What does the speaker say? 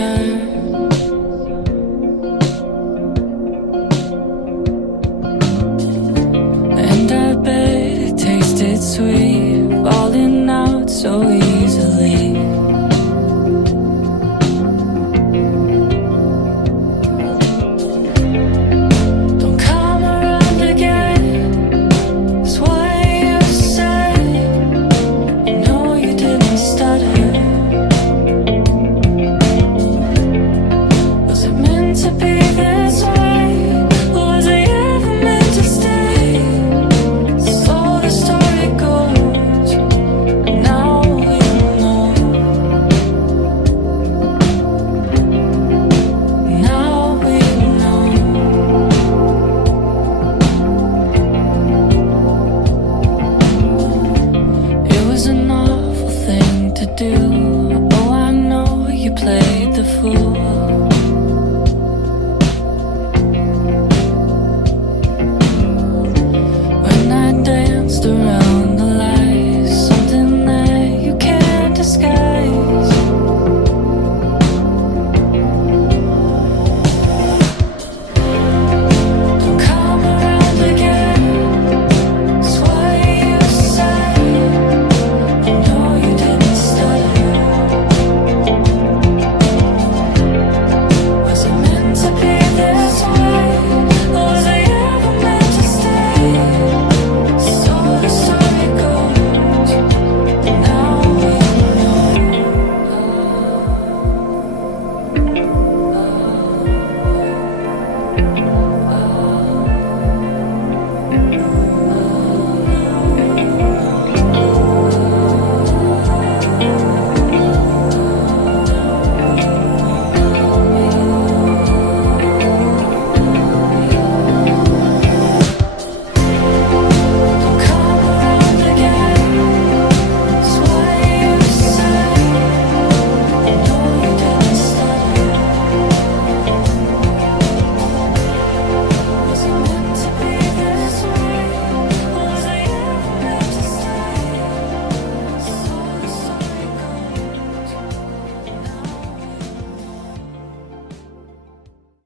return. And I bet it tasted sweet, falling out so easily. Don't come around again, that's what you said. You know you didn't stutter. Was it meant to be this way? Was I ever meant to stay? So the story goes, now we know. Now we know. It was an awful thing to do. Oh, I know you played the fool.